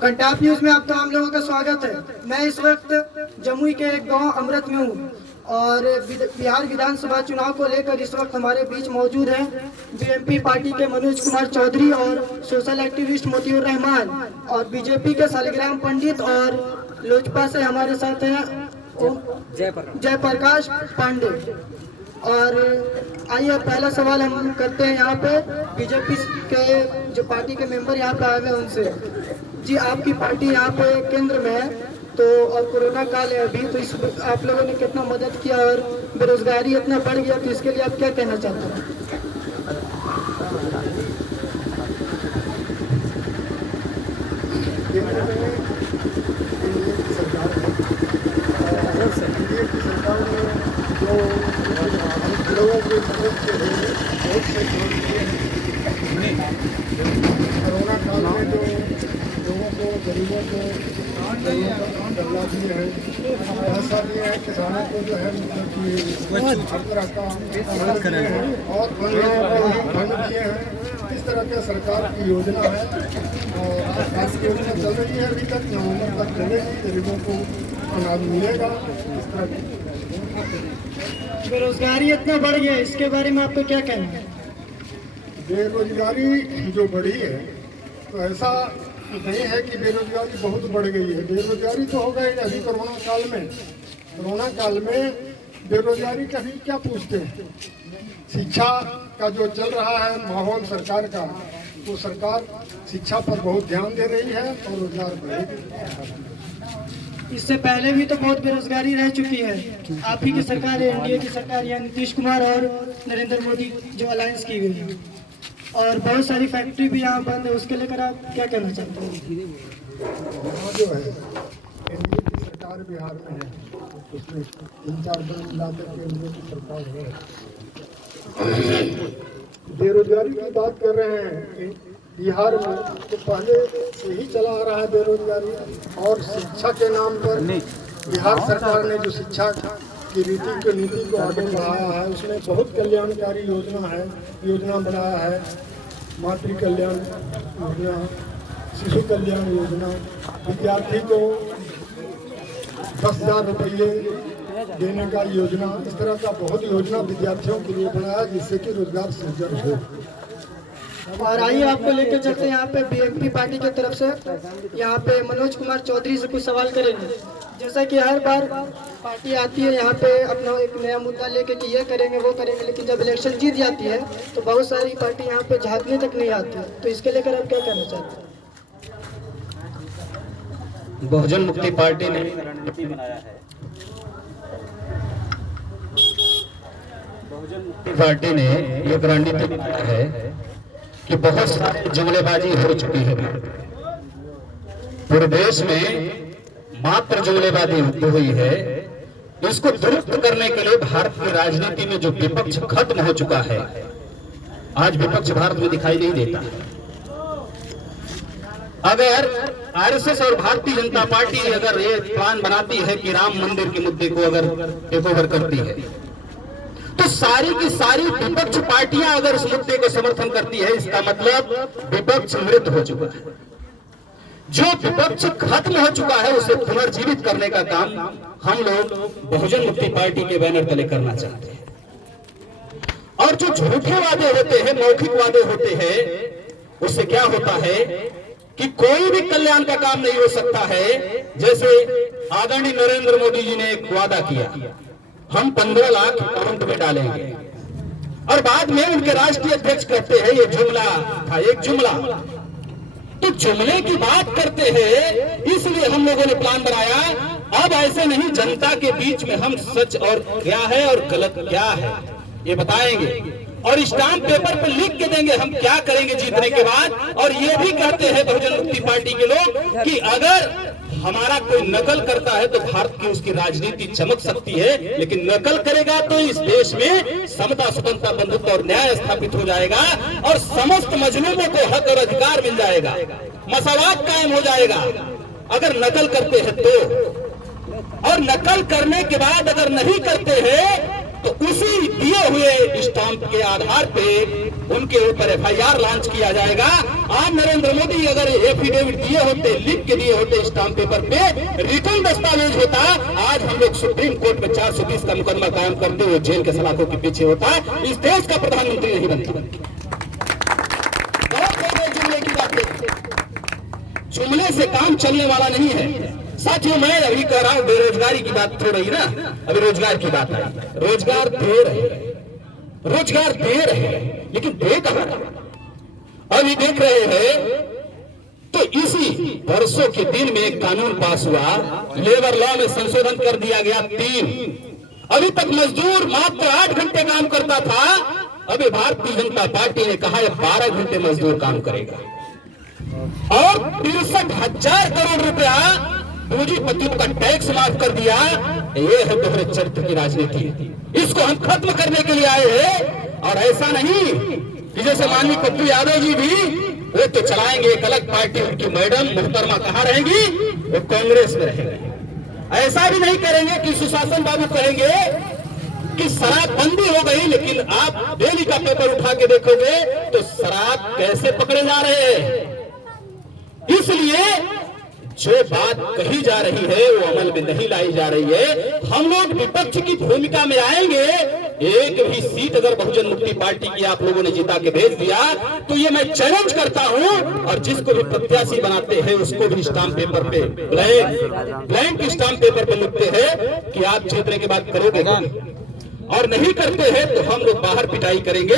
Kantap news में आप तमाम लोगों का स्वागत है। मैं इस वक्त जमुई के एक गांव अमृत में हूँ और बिहार विधानसभा चुनाव को लेकर इस वक्त हमारे बीच मौजूद हैं बीएमपी पार्टी के मनोज कुमार चौधरी और सोशल एक्टिविस्ट मोतियुर रहमान और बीजेपी के शालिग्राम पंडित और लोजपा से हमारे साथ हैं जयप्रकाश पांडे। और आइए पहला सवाल हम करते हैं यहाँ पे बीजेपी के जो पार्टी के मेंबर यहाँ पे आए हुए उनसे। जी, आपकी पार्टी यहाँ पे केंद्र में है तो और कोरोना काल है अभी, तो इस आप लोगों ने कितना मदद किया और बेरोजगारी इतना बढ़ गया, तो इसके लिए आप क्या कहना चाहते हैं? सरकार ने जो लोगों की मदद के लिए बहुत से काम किए हैं। कोरोना काल में जो लोगों को गरीबों को डल्ला दिए हैं, पैसा दिए हैं, किसानों को जो है मतलब कि हर तरह का मदद किए हैं और फंड दिए हैं। इस तरह का सरकार की योजना है और सरकार की योजना चल रही है अभी तक, नवंबर तक चलेगी, गरीबों को अनाज मिलेगा। इस तरह की बेरोजगारी इतना बढ़ गया, इसके बारे में आपको क्या कहना है? बेरोजगारी जो बढ़ी है तो ऐसा नहीं है कि बेरोजगारी बहुत बढ़ गई है। बेरोजगारी तो हो गई अभी कोरोना काल में बेरोजगारी का भी क्या पूछते हैं। शिक्षा का जो चल रहा है माहौल सरकार का, तो सरकार शिक्षा पर बहुत ध्यान दे रही है और रोजगार बढ़ेगी। इससे पहले भी तो बहुत बेरोजगारी रह चुकी है। आप ही की सरकार है, एनडीए की सरकार या नीतीश कुमार और नरेंद्र मोदी जो अलायंस की गई है, और बहुत सारी फैक्ट्री भी यहाँ बंद है, उसके लेकर आप क्या कहना चाहते हैं? यहाँ जो है एनडीए की सरकार बिहार में है, उसमें 3-4 दल मिलाकर के एनडीए की सरकार है। बेरोजगारी की बात कर रहे हैं बिहार में, तो पहले से ही चला आ रहा है बेरोजगारी। और शिक्षा के नाम पर बिहार सरकार ने जो शिक्षा की नीति को आगे बढ़ाया है, उसमें बहुत कल्याणकारी योजना बनाया है। मातृ कल्याण योजना, शिशु कल्याण योजना, विद्यार्थी को 10,000 रुपये देने का योजना, इस तरह का बहुत योजना विद्यार्थियों के लिए बनाया जिससे कि रोजगार सृजन हो। और आइए आपको लेकर चलते हैं यहाँ पे बीएमपी पार्टी की तरफ से यहाँ पे मनोज कुमार चौधरी से कुछ सवाल करेंगे। जैसा कि हर बार पार्टी आती है यहाँ पे अपना एक नया मुद्दा लेके कि ये करेंगे वो करेंगे, लेकिन जब इलेक्शन जीत जाती है तो बहुत सारी पार्टी यहाँ पे झांकने तक नहीं आती है, तो इसके लेकर आप क्या कहना चाहते हैं? बहुजन मुक्ति पार्टी ने रणनीति बनाया है। बहुजन मुक्ति पार्टी ने एक रणनीति बनाया है कि बहुत सारी जुमलेबाजी हो चुकी है। पूरे देश में मात्र जुमलेबाजी हुई है। इसको दुरुस्त करने के लिए भारत की राजनीति में जो विपक्ष खत्म हो चुका है, आज विपक्ष भारत में दिखाई नहीं देता। अगर आरएसएस और भारतीय जनता पार्टी अगर ये प्लान बनाती है कि राम मंदिर के मुद्दे को अगर टेक ओवर करती है, तो सारी की सारी विपक्ष पार्टियां अगर इस मुद्दे को समर्थन करती है, इसका मतलब विपक्ष मृत हो चुका है। जो विपक्ष खत्म हो चुका है उसे पुनर्जीवित करने का काम हम लोग बहुजन मुक्ति पार्टी के बैनर तले करना चाहते हैं। और जो झूठे वादे होते हैं, मौखिक वादे होते हैं, उससे क्या होता है कि कोई भी कल्याण का काम नहीं हो सकता है। जैसे आदरणीय नरेंद्र मोदी जी ने एक वादा किया, हम 15 लाख अकाउंट में डालेंगे, और बाद में उनके राष्ट्रीय अध्यक्ष कहते हैं ये जुमला था, एक जुमला। तो जुमले की बात करते हैं, इसलिए हम लोगों ने प्लान बनाया। अब ऐसे नहीं, जनता के बीच में हम सच और क्या है और गलत क्या है ये बताएंगे और स्टाम्प पेपर पर लिख के देंगे हम क्या करेंगे जीतने के बाद। और ये भी कहते हैं बहुजन मुक्ति पार्टी के लोग कि अगर हमारा कोई नकल करता है तो भारत की उसकी राजनीति चमक सकती है, लेकिन नकल करेगा तो इस देश में समता, स्वतंत्रता, बंधुत्व और न्याय स्थापित हो जाएगा और समस्त मजलूमों को हक और अधिकार मिल जाएगा, मसावात कायम हो जाएगा अगर नकल करते हैं तो। और नकल करने के बाद अगर नहीं करते हैं तो उसी दिए हुए स्टाम्प के आधार पे उनके ऊपर FIR लॉन्च किया जाएगा। आज नरेंद्र मोदी अगर एफिडेविट दिए होते, लिख के दिए होते स्टाम्प पेपर पे, रिटर्न दस्तावेज होता, आज हम लोग सुप्रीम कोर्ट में 420 का मुकदमा कायम करते हुए जेल के सलाखों के पीछे होता, इस देश का प्रधानमंत्री नहीं बनता। बहुत हो गई जुमले की बातें, जुमले से काम चलने वाला नहीं है। साथियों, मैं अभी कह रहा हूं बेरोजगारी की बात हो रही ना, अभी रोजगार की बात है। रोजगार दे रहे हैं, लेकिन दे कहां रहे? अभी देख रहे हैं तो इसी वर्षों के दिन में एक कानून पास हुआ, लेबर लॉ में संशोधन कर दिया गया 3। अभी तक मजदूर मात्र 8 घंटे काम करता था, अभी भारतीय जनता पार्टी ने कहा है 12 घंटे मजदूर काम करेगा। और 63,000 करोड़ रुपया पूंजीपतियों का टैक्स माफ कर दिया। ये है दोहरे चरित्र की राजनीति, इसको हम खत्म करने के लिए आए हैं। और ऐसा नहीं कि जैसे माननीय पप्पू यादव जी भी वो तो चलाएंगे एक अलग पार्टी, उनकी मैडम मुहतरमा कहाँ रहेंगी? वो कांग्रेस में रहेंगे। ऐसा भी नहीं करेंगे कि सुशासन बाबू कहेंगे कि शराबबंदी हो गई, लेकिन आप डेली का पेपर उठा के देखोगे तो शराब कैसे पकड़े जा रहे हैं। इसलिए जो बात कही जा रही है वो अमल में नहीं लाई जा रही है। हम लोग विपक्ष की भूमिका में आएंगे। एक भी सीट अगर बहुजन मुक्ति पार्टी की आप लोगों ने जिता के भेज दिया तो ये मैं चैलेंज करता हूं, और जिसको भी प्रत्याशी बनाते हैं उसको भी स्टाम्प पेपर पे ब्लैंक स्टाम्प पेपर पे लिखते हैं कि आप जीतने के बाद करोगे, और नहीं करते हैं तो हम लोग बाहर पिटाई करेंगे।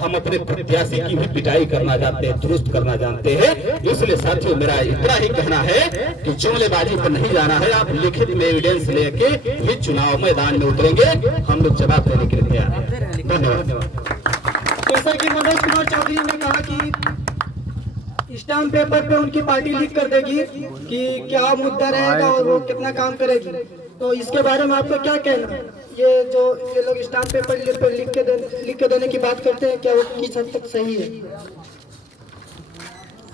हम अपने प्रत्याशी की भी पिटाई करना जानते हैं, दुरुस्त करना जानते हैं। इसलिए साथियों, मेरा इतना ही कहना है कि जुमलेबाजी पर नहीं जाना है। आप लिखित में एविडेंस लेके ही चुनाव मैदान में उतरेंगे, हम लोग जवाब देने के लिए तैयार हैं। धन्यवाद। जैसा कि मनोज कुमार चौधरी ने कहा कि स्टाम्प पेपर पे उनकी पार्टी लिख कर देगी कि क्या मुद्दा रहेगा और वो कितना काम करेगी, तो इसके बारे में आपका क्या कहना है? ये लोग स्टाम्प पेपर लिख के देने की बात करते हैं, क्या वो किस हद तक सही है?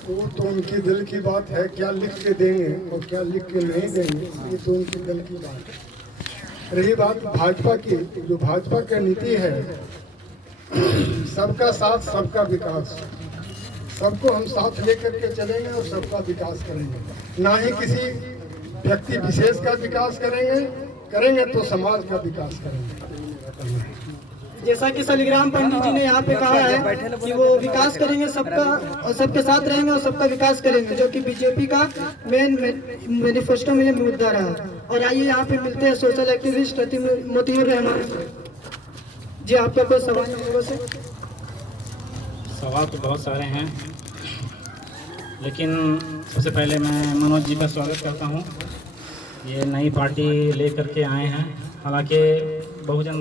वो तो उनकी दिल की बात है, क्या लिख के देंगे और क्या लिख के नहीं देंगे, ये तो उनकी दिल की बात है। रही बात भाजपा की, जो भाजपा की नीति है, सबका साथ सबका विकास, सबको हम साथ लेकर के चलेंगे और सबका विकास करेंगे, ना ही किसी व्यक्ति विशेष का विकास करेंगे तो समाज का विकास करेंगे। जैसा कि शालिग्राम पंडित जी ने यहाँ पे कहा है कि वो विकास करेंगे सबका, और सबके साथ रहेंगे और सबका विकास करेंगे, जो कि बीजेपी का मेन मैनिफेस्टो में मुद्दा रहा। और आइए यहाँ पे मिलते हैं सोशल एक्टिविस्ट मोतीउर रहमान से। जी, आपका कोई सवाल है मेरे से? सवाल तो बहुत सारे हैं, लेकिन सबसे पहले मैं मनोज जी का स्वागत करता हूं। ये नई पार्टी लेकर के आए हैं, हालांकि बहुजन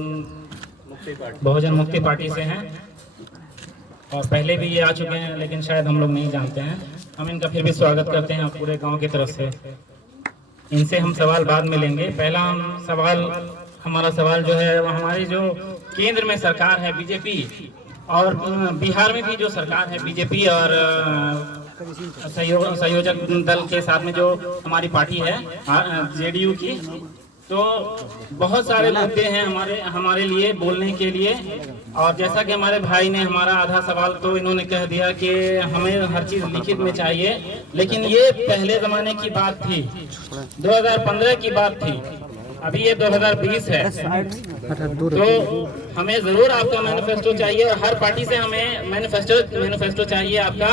मुक्ति पार्टी से हैं और पहले भी ये आ चुके हैं, लेकिन शायद हम लोग नहीं जानते हैं। हम इनका फिर भी स्वागत करते हैं पूरे गांव की तरफ से। इनसे हम सवाल बाद में लेंगे। पहला हमारा सवाल जो है वो हमारी जो केंद्र में सरकार है बीजेपी, और बिहार में भी जो सरकार है बीजेपी और संयोजक दल के साथ में जो हमारी पार्टी है जेडीयू की, तो बहुत सारे मुद्दे हैं हमारे लिए बोलने के लिए। और जैसा कि हमारे भाई ने हमारा आधा सवाल तो इन्होंने कह दिया कि हमें हर चीज लिखित में चाहिए, लेकिन ये पहले जमाने की बात थी, 2015 की बात थी, अभी ये 2020 है। तो हमें जरूर आपका मैनिफेस्टो चाहिए, और हर पार्टी से हमें मैनिफेस्टो चाहिए आपका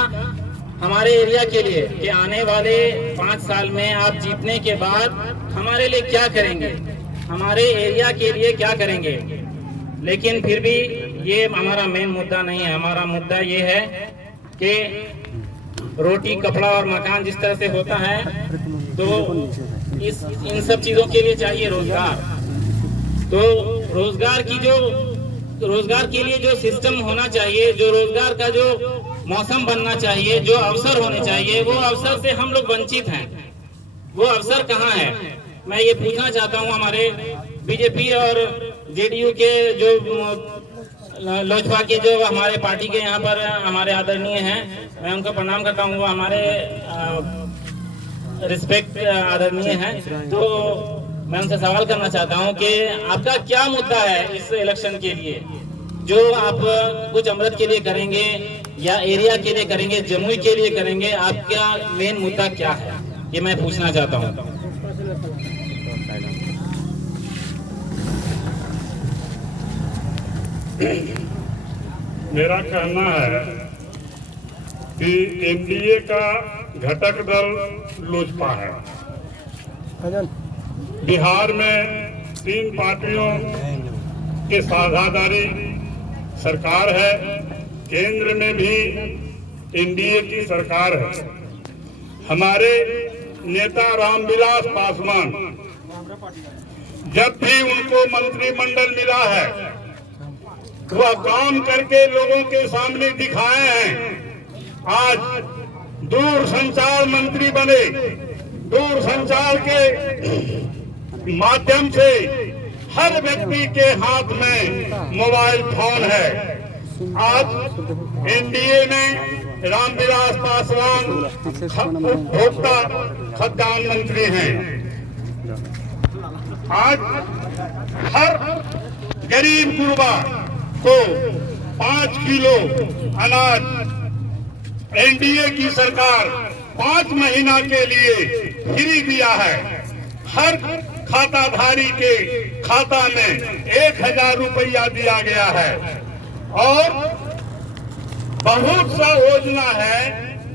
हमारे एरिया के लिए, कि आने वाले 5 साल में आप जीतने के बाद हमारे लिए क्या करेंगे, हमारे एरिया के लिए क्या करेंगे। लेकिन फिर भी ये हमारा मेन मुद्दा नहीं है। हमारा मुद्दा ये है कि रोटी, कपड़ा और मकान जिस तरह से होता है, तो इन सब चीजों के लिए चाहिए रोजगार। तो रोजगार के लिए जो सिस्टम होना चाहिए, जो रोजगार का जो मौसम बनना चाहिए, जो अवसर होने चाहिए, वो अवसर से हम लोग वंचित हैं। वो अवसर कहाँ है, मैं ये पूछना चाहता हूँ। हमारे बीजेपी और जेडीयू के जो लोजपा के जो हमारे पार्टी के यहाँ पर हमारे आदरणीय हैं, मैं उनको प्रणाम करता हूँ, वो हमारे रिस्पेक्ट आदरणीय हैं। तो मैं उनसे सवाल करना चाहता हूँ कि आपका क्या मुद्दा है इस इलेक्शन के लिए, जो आप कुछ अमृत के लिए करेंगे या एरिया के लिए करेंगे, जमुई के लिए करेंगे, आपका मेन मुद्दा क्या है, ये मैं पूछना चाहता हूँ। मेरा कहना है कि एनडीए का घटक दल लोजपा है। बिहार में 3 पार्टियों के साझेदारी सरकार है, केंद्र में भी एनडीए की सरकार है। हमारे नेता रामविलास पासवान, जब भी उनको मंत्रिमंडल मिला है वह काम करके लोगों के सामने दिखाए हैं। आज दूरसंचार मंत्री बने, दूरसंचार के माध्यम से हर व्यक्ति के हाथ में मोबाइल फोन है। आज एनडीए में रामविलास पासवान उपभोक्ता खाद्यान्न मंत्री हैं। आज हर गरीब गुरबा को 5 किलो अनाज एनडीए की सरकार 5 महीना के लिए फ्री दिया है। हर खाताधारी के खाता में 1000 रुपया दिया गया है और बहुत सा योजना है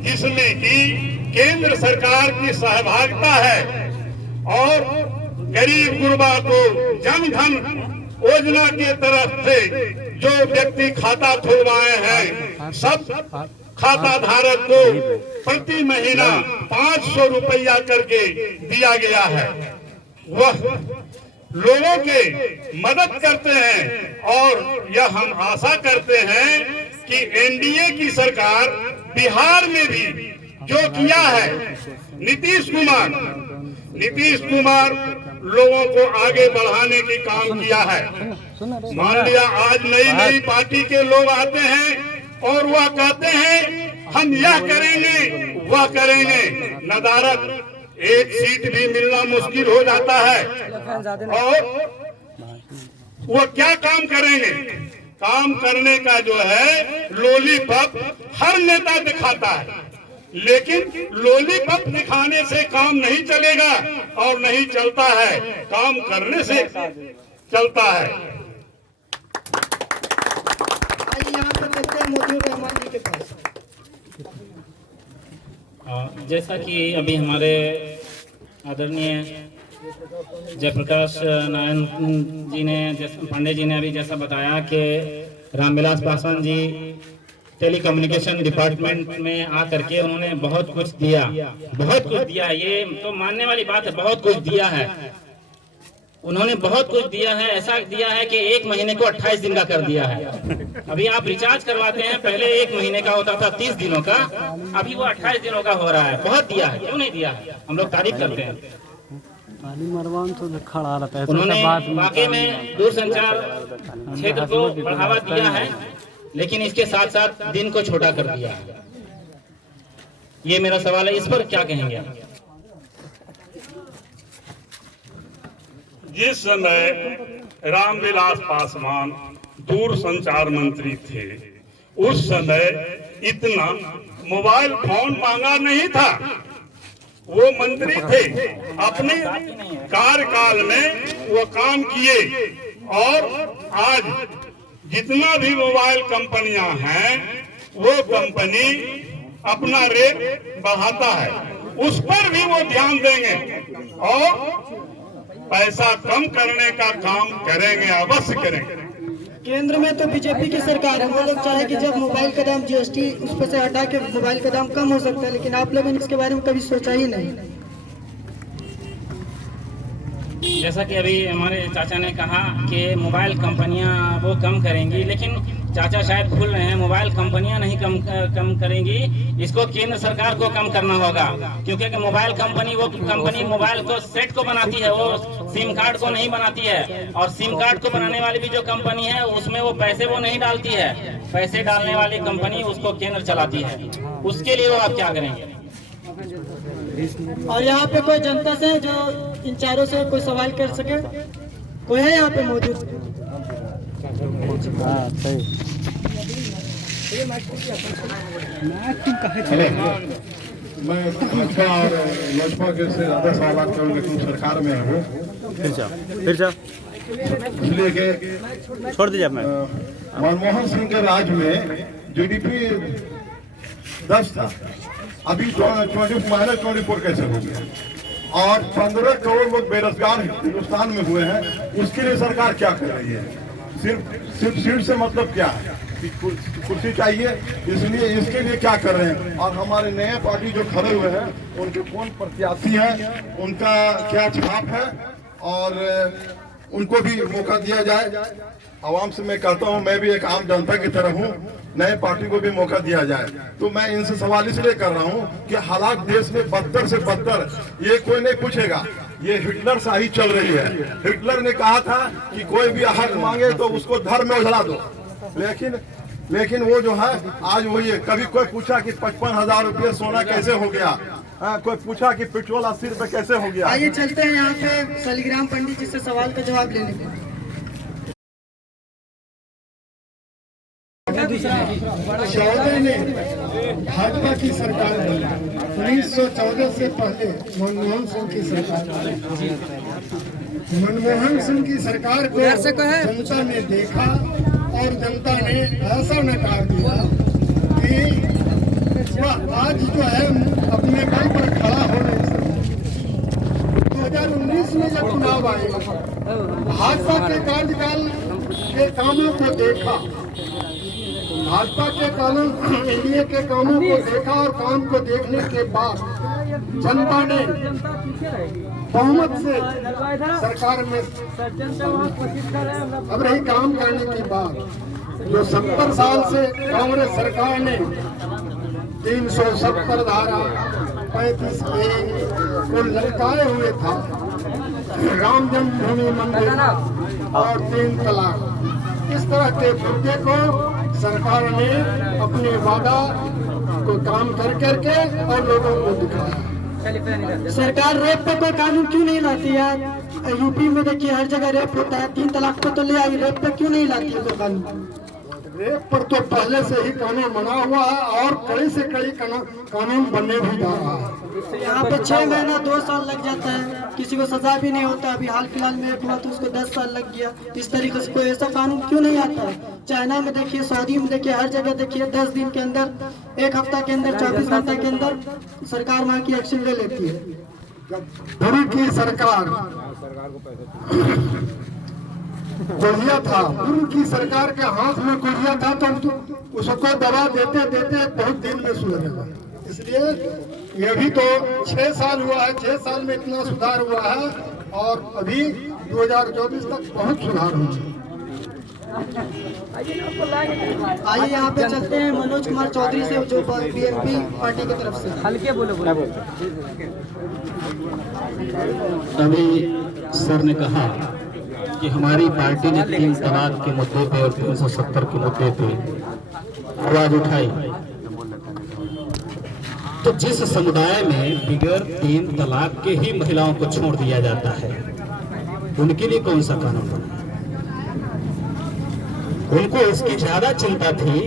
जिसमें कि केंद्र सरकार की सहभागिता है और गरीब गुरबा को जन धन योजना की तरफ से जो व्यक्ति खाता खुलवाए हैं सब खाता धारक को प्रति महीना 500 रुपया करके दिया गया है। वह लोगों के मदद करते हैं और यह हम आशा करते हैं कि एनडीए की सरकार बिहार में भी जो किया है, नीतीश कुमार लोगों को आगे बढ़ाने की काम किया है। मान लिया आज नई पार्टी के लोग आते हैं और वह कहते हैं हम यह करेंगे वह करेंगे, नदारद एक सीट भी मिलना मुश्किल हो जाता है और वह क्या काम करेंगे। काम करने का जो है लॉलीपॉप हर नेता दिखाता है, लेकिन लॉलीपॉप दिखाने से काम नहीं चलेगा और नहीं चलता है, काम करने से चलता है। यहाँ पर चलते हैं मोदी रहमान जी के पास। जैसा कि अभी हमारे आदरणीय जयप्रकाश नारायण जी ने, पांडे जी ने अभी जैसा बताया कि रामविलास पासवान जी टेलीकम्युनिकेशन डिपार्टमेंट में आकर के उन्होंने बहुत कुछ दिया, ये तो मानने वाली बात है, बहुत कुछ दिया है। उन्होंने बहुत कुछ दिया है, ऐसा दिया है कि 1 महीने को 28 दिन का कर दिया है। अभी आप रिचार्ज करवाते हैं, पहले 1 महीने का होता था 30 दिनों का, अभी वो 28 दिनों का हो रहा है। बहुत दिया है, क्यों नहीं दिया है, हम लोग तारीफ करते हैं। उन्होंने वाकई में दूरसंचार क्षेत्र को बढ़ावा दिया है, लेकिन इसके साथ साथ दिन को छोटा कर दिया है। ये मेरा सवाल है, इस पर क्या कहेंगे आप? जिस समय रामविलास पासवान दूरसंचार मंत्री थे उस समय इतना मोबाइल फोन मांगा नहीं था। वो मंत्री थे, अपने कार्यकाल में वो काम किए और आज जितना भी मोबाइल कंपनियां हैं वो कंपनी अपना रेट बढ़ाता है, उस पर भी वो ध्यान देंगे और पैसा कम करने का काम करेंगे, अवश्य करेंगे। केंद्र में तो बीजेपी की सरकार है, वो लोग चाहे कि जब मोबाइल का दाम जीएसटी उस पर से हटा के मोबाइल का दाम कम हो सकता है, लेकिन आप लोगों ने इसके बारे में कभी सोचा ही नहीं। जैसा कि अभी हमारे चाचा ने कहा कि मोबाइल कंपनियां वो कम करेंगी, लेकिन चाचा शायद भूल रहे हैं, मोबाइल कंपनियां नहीं कम करेंगी, इसको केंद्र सरकार को कम करना होगा। क्योंकि मोबाइल कंपनी वो कंपनी मोबाइल को सेट को बनाती है, वो सिम कार्ड को नहीं बनाती है। और सिम कार्ड को बनाने वाली भी जो कंपनी है उसमें वो पैसे वो नहीं डालती है, पैसे डालने वाली कंपनी उसको केंद्र चलाती है। उसके लिए वो आप क्या करेंगे? और यहाँ पे कोई जनता से जो इन चारों से कोई सवाल कर सके, कोई है यहाँ पे मौजूद? मैं भाजपा और लोजपा के से ज़्यादा सवाल करूँगा तुम सरकार में हो, फिर से इसलिए कि छोड़ दीजिए मैं मनमोहन सिंह के राज में जीडीपी 10 था, अभी -24 कैसे हो गया? और 15 करोड़ लोग बेरोजगार हिंदुस्तान में हुए हैं, उसके लिए सरकार क्या कर रही है? सिर्फ सीट से मतलब क्या है? कुर्सी चाहिए, इसलिए इसके लिए क्या कर रहे हैं? और हमारे नए पार्टी जो खड़े हुए हैं उनके कौन प्रत्याशी हैं, उनका क्या छाप है, और उनको भी मौका दिया जाए। आवाम से मैं कहता हूं, मैं भी एक आम जनता की तरह हूं, नए पार्टी को भी मौका दिया जाए। तो मैं इनसे सवाल इसलिए कर रहा हूं कि हालात देश में बदतर से बदतर, ये कोई नहीं पूछेगा, ये हिटलर शाही चल रही है। हिटलर ने कहा था कि कोई भी हक मांगे तो उसको धर्म में उजला दो, लेकिन वो जो है आज वही है। कभी कोई पूछा कि 55,000 रुपये सोना कैसे हो गया? कोई पूछा कि पेट्रोल 80 रुपए कैसे हो गया? आइए चलते हैं यहाँ पे शालिग्राम पंडित जी से सवाल का जवाब लेने के। 14 में भाजपा की सरकार बनी, 1914 से पहले मनमोहन सिंह की सरकार बनी। मनमोहन सिंह की सरकार को जनता ने देखा और जनता ने ऐसा नकार दिया कि वह आज जो है अपने बल पर खड़ा हो नहीं सकता। 2019 में जब चुनाव आए, भाजपा के कार्यकाल के कामों को देखा, भाजपा के कानून एनडीए के कामों को देखा, और काम को देखने के बाद जनता ने बहुमत से सरकार में अब रही काम करने के बाद जो 70 साल से कांग्रेस सरकार ने 370 धारा 35A को लटकाए हुए था, राम जन्मभूमि मंदिर और 3 तलाक, इस तरह के मुद्दे को सरकार ने अपने वादा को काम कर करके और लोगों को दिखाया। सरकार रेप पे कोई कानून क्यों नहीं लाती है? यूपी में देखिए हर जगह रेप होता है, 3 तलाक पे तो ले आई, रेप पे क्यों नहीं लाती है कोई कानून? रेप पर तो पहले से ही कानून बना हुआ है और कड़ी से कड़ी कानून बनने भी जा रहा है। यहाँ पे 6 महीना 2 साल लग जाता है, किसी को सजा भी नहीं होता। अभी हाल फिलहाल में एक हुआ तो उसको 10 साल लग गया। इस तरीके से कोई ऐसा कानून क्यों नहीं आता है? चाइना में देखिए, सऊदी में देखिए, हर जगह देखिए 10 दिन के अंदर, 1 हफ्ता के अंदर, 24 घंटे के अंदर सरकार वहाँ की एक्शन ले लेती है। गुरु की सरकार गुड़िया था, गुरु की सरकार के हाथ में गुड़िया था तो उसको दबा देते देते बहुत दिन में सुधरेगा। इसलिए ये भी तो 6 साल हुआ है, 6 साल में इतना सुधार हुआ है और अभी 2024 तक बहुत सुधार होगा। आइए यहाँ पे चलते हैं मनोज कुमार चौधरी से, जो बीएमपी पार्टी की तरफ से। हल्के बोलो अभी सर ने कहा कि हमारी पार्टी ने 3 तलाक के मुद्दे पे और 370 के मुद्दे पे आवाज उठाई। तो जिस समुदाय में बिगैर 3 तलाक के ही महिलाओं को छोड़ दिया जाता है, उनके लिए कौन सा कानून बना? उनको इसकी ज्यादा चिंता थी।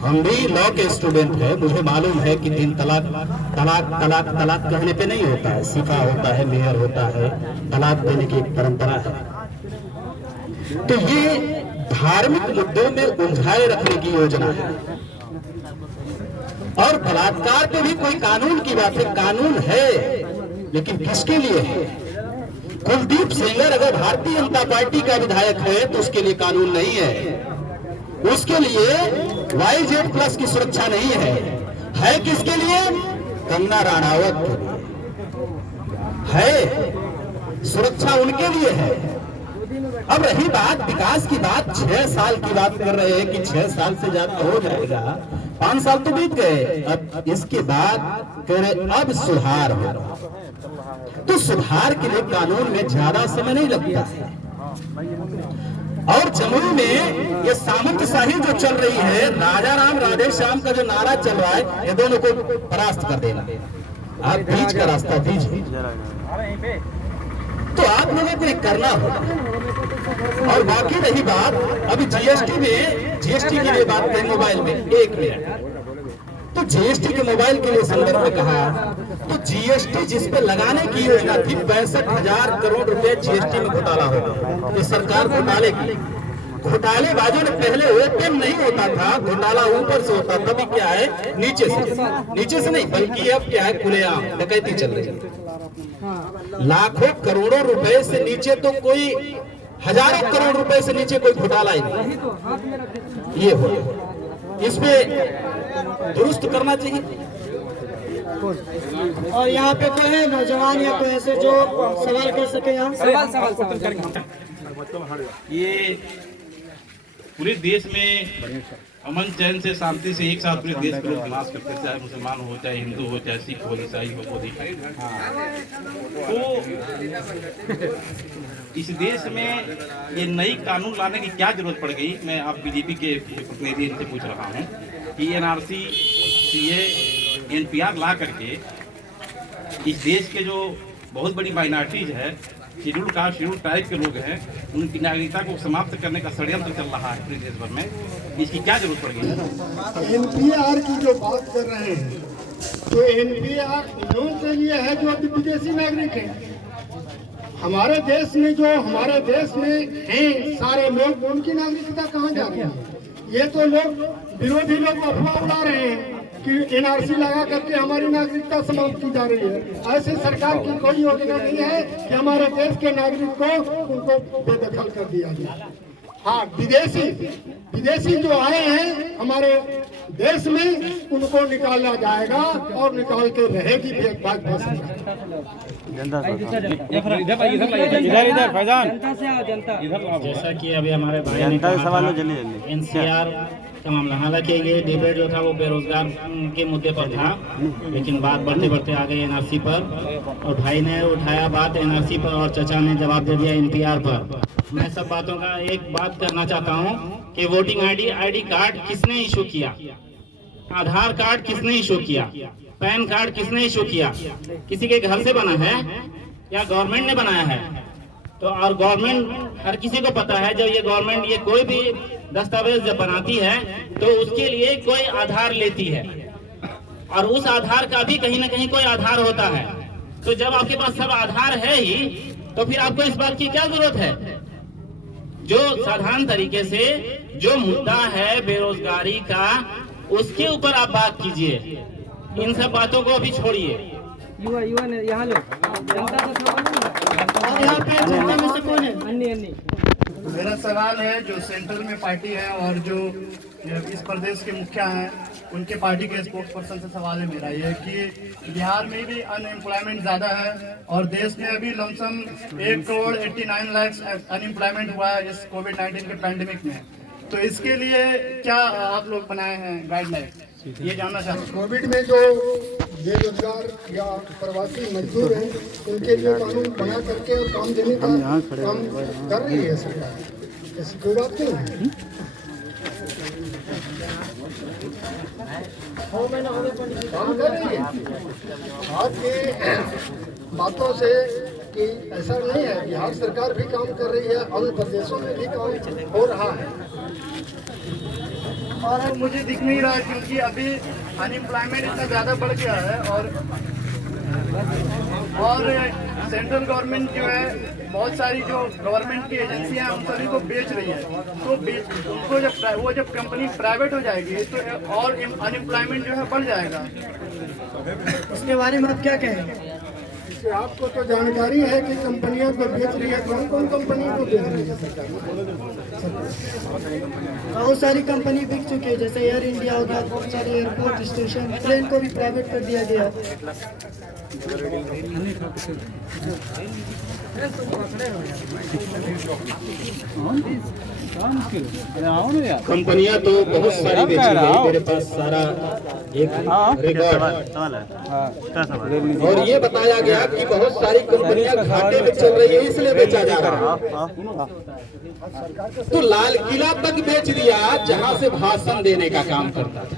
हम भी लॉ के स्टूडेंट हैं, मुझे मालूम है कि 3 तलाक तलाक तलाक तलाक कहने पे नहीं होता है, सिफा होता है, मेहर होता है, तलाक देने की एक परंपरा है। तो ये धार्मिक मुद्दों में उलझाए रखने की योजना है। और बलात्कार पे भी कोई कानून की बात है, कानून है, लेकिन किसके लिए है? कुलदीप सेंगर अगर भारतीय जनता पार्टी का विधायक है तो उसके लिए कानून नहीं है, उसके लिए YZ+ की सुरक्षा नहीं है किसके लिए? कंगना राणावत के लिए है, सुरक्षा उनके लिए है। अब रही बात विकास की बात, 6 साल की बात कर रहे हैं कि 6 साल से ज्यादा हो जाएगा, 5 साल तो बीत गए, अब इसके बाद कह रहे अब सुधार होगा। तो सुधार के लिए कानून में ज्यादा समय नहीं लगता है। और जमुई में ये सामंतशाही जो चल रही है, राजा राम राधे श्याम का जो नारा चल रहा है, ये दोनों को परास्त कर देना। आप बीच का रास्ता दीजिए। तो आप लोगों को एक करना होगा। और बाकी रही बात अभी जीएसटी में, जीएसटी के लिए बात करें मोबाइल में, एक मिनट, तो जीएसटी के मोबाइल के लिए संदर्भ में कहा, तो जीएसटी जिस पे लगाने की योजना थी 65,000 करोड़ रुपए जीएसटी में घोटाला होगा। तो सरकार घोटाले की, घोटालेबाजों ने पहले ओपन नहीं होता था, घोटाला ऊपर से होता था, अभी क्या है नीचे से नहीं, बल्कि अब क्या है खुलेआम डकैती चल रही है। लाखों करोड़ों रुपए से नीचे तो कोई, हजारों करोड़ रुपए से नीचे कोई घोटाला ही नहीं। ये हो, इस पे दुरुस्त करना चाहिए। और यहाँ पे कोई है नौजवान या कोई ऐसे जो सवाल कर सके? यहाँ ये पूरे देश में अमन चैन से, शांति से एक साथ पूरे देश के लोग निवास करते हैं, चाहे मुसलमान हो, चाहे हिंदू हो, चाहे सिख हो, ईसाई हो, बौद्ध। तो इस देश में ये नई कानून लाने की क्या जरूरत पड़ गई? मैं आप बीजेपी के प्रतिनिधि से पूछ रहा हूँ कि एनआरसी, सीए, एनपीआर ला करके इस देश के जो बहुत बड़ी माइनॉरिटीज है, शेड्यूल कास्ट, शेड्यूल ट्राइब के लोग हैं, उनकी नागरिकता को समाप्त करने का षड्यंत्र चल रहा है पूरे देश भर में। इसकी क्या जरूरत पड़ गई? एनपीआर की जो बात कर रहे हैं, तो एनपीआर लोगों के लिए है जो अभी विदेशी नागरिक हैं। हमारे देश में हैं सारे लोग, उनकी नागरिकता कहाँ जा रही है? ये तो लोग, विरोधी लोग अफवाह उड़ा रहे हैं कि एनआरसी लगा करके हमारी नागरिकता समाप्त की जा रही है। ऐसे सरकार की कोई योजना नहीं है कि हमारे देश के नागरिक को उनको बेदखल कर दिया जाए। हाँ, विदेशी जो आए हैं हमारे देश में, उनको निकाला जाएगा और निकाल के रहेगी भाजपा सरकार। इधर फैजान, जैसा कि अभी हमारे भाई ने कहा, एनसीआर का मामला, हालांकि ये डिबेट जो था वो बेरोजगार के मुद्दे पर था, लेकिन बात बढ़ते बढ़ते आ गई एनआरसी पर, और भाई ने उठाया बात एनआरसी पर और चाचा ने जवाब दे दिया एनपीआर पर। मैं सब बातों का एक बात करना चाहता हूँ कि वोटिंग आईडी कार्ड किसने इशू किया, आधार कार्ड किसने इशू किया, पैन कार्ड किसने इशू किया? किसी के घर से बना है या गवर्नमेंट ने बनाया है? तो और गवर्नमेंट, हर किसी को पता है जब ये गवर्नमेंट ये कोई भी दस्तावेज जब बनाती है तो उसके लिए कोई आधार लेती है, और उस आधार का भी कहीं ना कहीं कोई आधार होता है। तो जब आपके पास सब आधार है ही, तो फिर आपको इस बात की क्या जरूरत है? जो साधारण तरीके से जो मुद्दा है बेरोजगारी का, उसके ऊपर आप बात कीजिए, इन सब बातों को अभी छोड़िए। युवा ने यहाँ लो, जनता का सवाल है। यहाँ पे जनता में से कौन है? अन्य मेरा सवाल है, जो सेंट्रल में पार्टी है और जो इस प्रदेश के मुखिया हैं, उनके पार्टी के स्पोक्स पर्सन से सवाल है मेरा ये कि बिहार में भी अनएम्प्लॉयमेंट ज़्यादा है और देश में अभी लमसम 1,89 लाख अनएम्प्लॉयमेंट हुआ है इस कोविड-19 के पैंडेमिक में। तो इसके लिए क्या आप लोग बनाए हैं गाइडलाइन, ये जानना चाहते हैं। कोविड में जो बेरोजगार या प्रवासी मजदूर हैं, उनके लिए कानून बना करके और काम देने का काम कर रही है सरकार, ऐसी कोई बात नहीं है। काम कर रही है। आपकी बातों से कि ऐसा नहीं है, बिहार सरकार भी काम कर रही है, अन्य प्रदेशों में भी काम हो रहा है। और मुझे दिख नहीं रहा क्योंकि अभी अनएम्प्लॉयमेंट इतना ज़्यादा बढ़ गया है और सेंट्रल गवर्नमेंट जो है बहुत सारी जो गवर्नमेंट की एजेंसियां हैं उन सभी को बेच रही है। तो उनको जब कंपनी प्राइवेट हो जाएगी तो और अनएम्प्लॉयमेंट जो है बढ़ जाएगा। इसके बारे में आप क्या कहेंगे? आपको तो जानकारी है कि कंपनियों को बेच रही है, कौन कौन कंपनियों को बेच रही है सरकार? बहुत सारी कंपनी बिक चुकी है, जैसे एयर इंडिया हो गया, बहुत सारी एयरपोर्ट स्टेशन, ट्रेन को भी प्राइवेट कर दिया गया। कंपनियां तो बहुत सारी बेची गई, मेरे पास सारा एक रिकॉर्ड और ये बताया गया कि बहुत सारी कंपनियां घाटे में चल रही है इसलिए बेचा जा रहा है। तो लाल किला तक बेच दिया जहां से भाषण देने का काम करता था।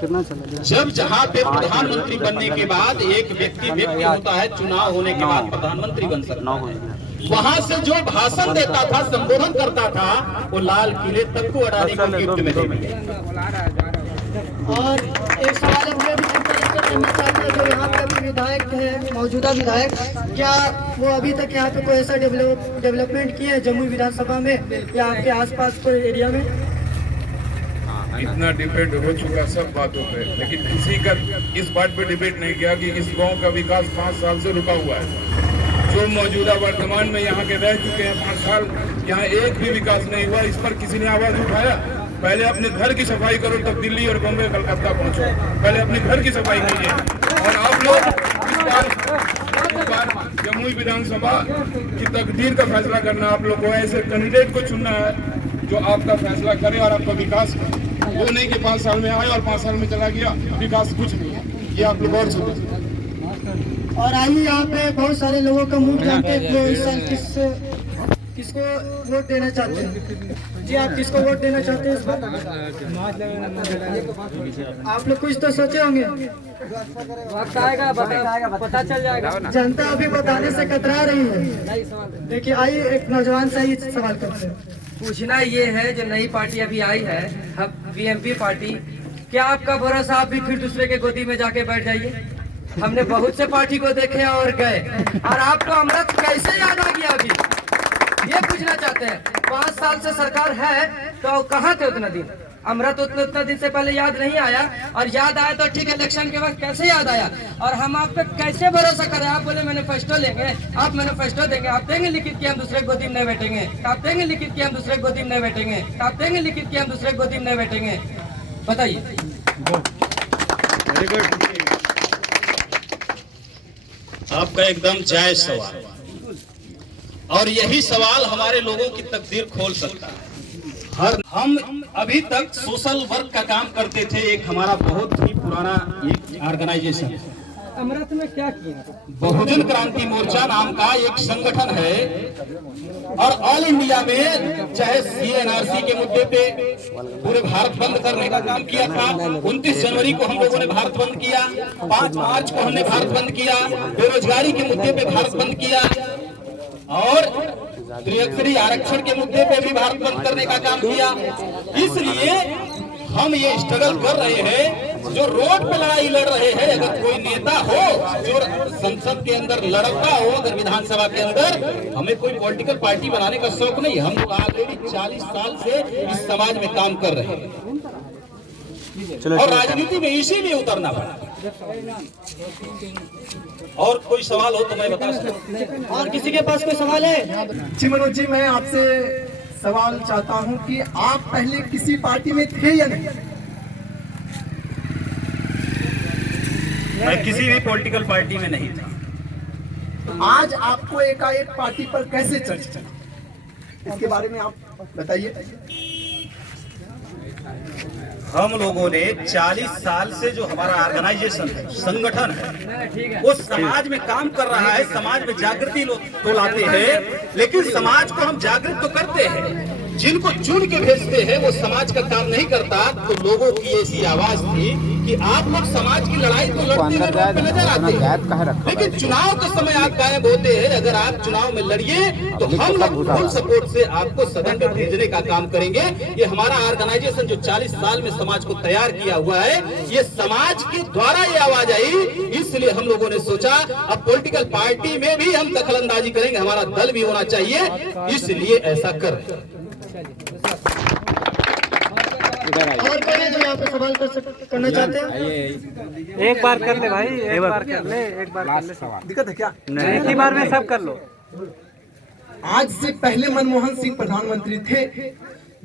जब जहां पे प्रधानमंत्री बनने के बाद एक व्यक्ति होता है, चुनाव होने के बाद प्रधानमंत्री बन सकता है, वहां से जो भाषण देता था, संबोधन करता था, वो लाल किले तक को अडानी को गिफ्ट में दे दिया। और एक सवाल हम ये भी करना चाहते हैं, जो यहाँ पे अभी विधायक है, मौजूदा विधायक, क्या वो अभी तक यहाँ पे कोई ऐसा डेवलपमेंट किए हैं जमुई विधानसभा में या आपके आसपास कोई एरिया में? इतना डिबेट हो चुका सब बातों पे, लेकिन किसी का इस बात पे डिबेट नहीं किया कि इस गांव का विकास 5 साल से रुका हुआ है। जो मौजूदा वर्तमान में यहाँ के रह चुके हैं 5 साल, यहाँ एक भी विकास नहीं हुआ। इस पर किसी ने आवाज उठाया? पहले अपने घर की सफाई करो, तब दिल्ली और बम्बई कलकत्ता पहुंचो। पहले अपने घर की सफाई कीजिए। और आप लोग इस बार जमुई विधानसभा की तकदीर का फैसला करना, आप लोग को ऐसे कैंडिडेट को चुनना है जो आपका फैसला करे और आपका विकास करे। वो नहीं कि 5 साल में आए और 5 साल में चला गया, विकास कुछ नहीं है। ये आप लोग और सोचें। और आइए, यहाँ पे बहुत सारे लोगों का मुंह जानते हैं जो इस साल किसको वोट देना चाहते हैं। जी, आप किसको वोट देना चाहते हैं इस बार? आप लोग कुछ तो सोचे होंगे। वक्त आएगा, पता चल जाएगा। जनता अभी बताने से कतरा रही है। देखिए, आइए एक नौजवान से ही सवाल करते हैं। पूछना ये है, जो नई पार्टी अभी आई है, बीएमपी पार्टी, क्या आपका भरोसा आप भी फिर दूसरे के गोदी में जाके बैठ जाइए? हमने बहुत से पार्टी को देखे और गए, और आपको अमृत कैसे याद आ गया अभी, ये पूछना चाहते हैं। 5 साल से सरकार है तो कहाँ थे उतना दिन? अमृत उतना दिन से पहले याद नहीं आया, और याद आया तो ठीक है, इलेक्शन के वक्त कैसे याद आया? और हम आप पे कैसे भरोसा करें? आप बोले मैनिफेस्टो लेंगे, आप मैनिफेस्टो देंगे, आप देंगे लिखित कि हम दूसरे गोदी में नहीं बैठेंगे, आप देंगे लिखित कि हम दूसरे गोदी में नहीं बैठेंगे, आप देंगे लिखित कि हम दूसरे गोदी में नहीं बैठेंगे। बताइए। आपका एकदम जायज सवाल, और यही सवाल हमारे लोगों की तकदीर खोल सकता है। हम अभी तक सोशल वर्क का काम करते थे। एक हमारा बहुत ही पुराना एक ऑर्गेनाइजेशन, अमृत में क्या किया? बहुजन क्रांति मोर्चा नाम का एक संगठन है, और ऑल इंडिया में चाहे CNRC के मुद्दे पे पूरे भारत बंद करने का काम किया था। 29 जनवरी को हम लोगों ने भारत बंद किया, 5 मार्च को हमने भारत बंद किया, बेरोजगारी के मुद्दे पे भारत बंद किया, और त्रिअक्षरी आरक्षण के मुद्दे पे भी भारत बंद करने का काम किया। इसलिए हम ये स्ट्रगल कर रहे हैं। जो रोड पे लड़ाई लड़ रहे हैं, अगर कोई नेता हो जो संसद के अंदर लड़ता हो, अगर विधानसभा के अंदर, हमें कोई पॉलिटिकल पार्टी बनाने का शौक नहीं। हम लोग ऑलरेडी 40 साल से इस समाज में काम कर रहे हैं, और राजनीति में इसीलिए उतरना पड़ा। और कोई सवाल हो तो मैं बता सकता। और किसी के पास कोई सवाल है? जी मनोज जी, मैं आपसे सवाल चाहता हूं कि आप पहले किसी पार्टी में थे या नहीं? मैं किसी भी पॉलिटिकल पार्टी में नहीं था। आज आपको एकाएक पार्टी पर कैसे चर्च चला, इसके बारे में आप बताइए। हम लोगों ने 40 साल से जो हमारा ऑर्गेनाइजेशन है, संगठन है, वो समाज में काम कर रहा है। समाज में जागृति तो लाते हैं, लेकिन समाज को हम जागृत तो करते हैं। जिनको चुन के भेजते हैं वो समाज का काम नहीं करता। तो लोगों की ऐसी आवाज थी कि आप लोग समाज की लड़ाई तो लड़ते हुए रोड पे नजर आते हैं, लेकिन चुनाव के समय आप गायब होते हैं। अगर आप चुनाव में लड़िए तो हम लोग फुल सपोर्ट से आपको सदन में भेजने का काम करेंगे। ये हमारा ऑर्गेनाइजेशन जो 40 साल में समाज को तैयार किया हुआ है, ये समाज के द्वारा ये आवाज आई, इसलिए हम लोगों ने सोचा अब पॉलिटिकल पार्टी में भी हम दखलंदाजी करेंगे, हमारा दल भी होना चाहिए, इसलिए ऐसा कर रहे हैं। और कोई है जो यहाँ पे सवाल करना चाहते हैं? एक बार कर ले भाई, एक बार कर ले, एक बार कर ले सवाल। दिक्कत है क्या? एक ही बार में सब कर लो। आज से पहले मनमोहन सिंह प्रधानमंत्री थे,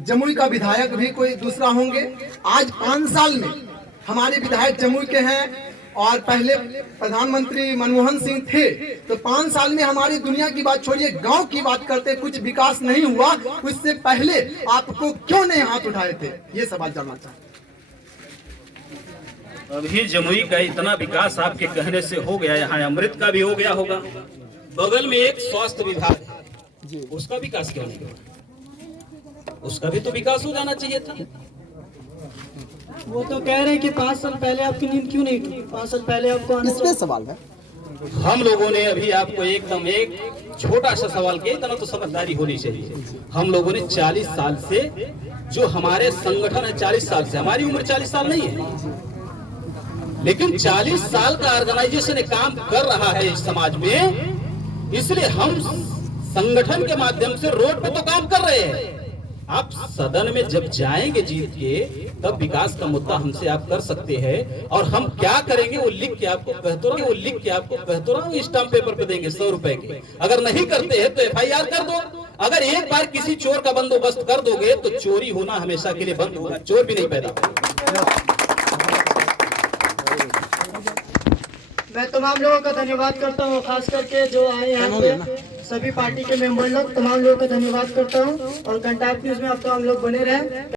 जमुई का विधायक भी कोई दूसरा होंगे। आज 5 साल में हमारे विधायक जमुई के हैं, और पहले प्रधानमंत्री मनमोहन सिंह थे। तो 5 साल में हमारी दुनिया की बात छोड़िए, गांव की बात करते, कुछ विकास नहीं हुआ। उससे पहले आपको क्यों नहीं हाथ उठाए थे, ये सवाल जानना चाहते। अभी जमुई का इतना विकास आपके कहने से हो गया, यहाँ अमृत का भी हो गया होगा। बगल में एक स्वास्थ्य विभाग है, उसका विकास क्यों नहीं हुआ? उसका भी तो विकास हो जाना चाहिए था। वो तो कह रहे हैं कि 5 साल पहले आपकी नींद क्यों नहीं थी? 5 साल पहले आपको आने इस पे सवाल है। हम लोगों ने अभी आपको एकदम एक छोटा सा सवाल किया, इतना तो समझदारी होनी चाहिए। हम लोगों ने 40 साल से जो हमारे संगठन है, 40 साल से, हमारी उम्र 40 साल नहीं है, लेकिन 40 साल का ऑर्गेनाइजेशन काम कर रहा है इस समाज में, इसलिए हम संगठन के माध्यम से रोड पे तो काम कर रहे हैं। आप सदन में जब जाएंगे जीत के, तब विकास का मुद्दा हमसे आप कर सकते हैं, और हम क्या करेंगे वो लिख के आपको कहते रहो, स्टाम्प पेपर पे देंगे 100 रुपए के। अगर नहीं करते हैं तो FIR कर दो। अगर एक बार किसी चोर का बंदोबस्त कर दोगे तो चोरी होना हमेशा के लिए बंद होगा, चोर भी नहीं पैदा। मैं तमाम लोगों का धन्यवाद करता हूँ, खास करके जो आए यहाँ पे सभी पार्टी के मेंबर लोग, तमाम लोगों का धन्यवाद करता हूँ। और कंटैक्ट न्यूज में अब तो हम लोग बने रहें।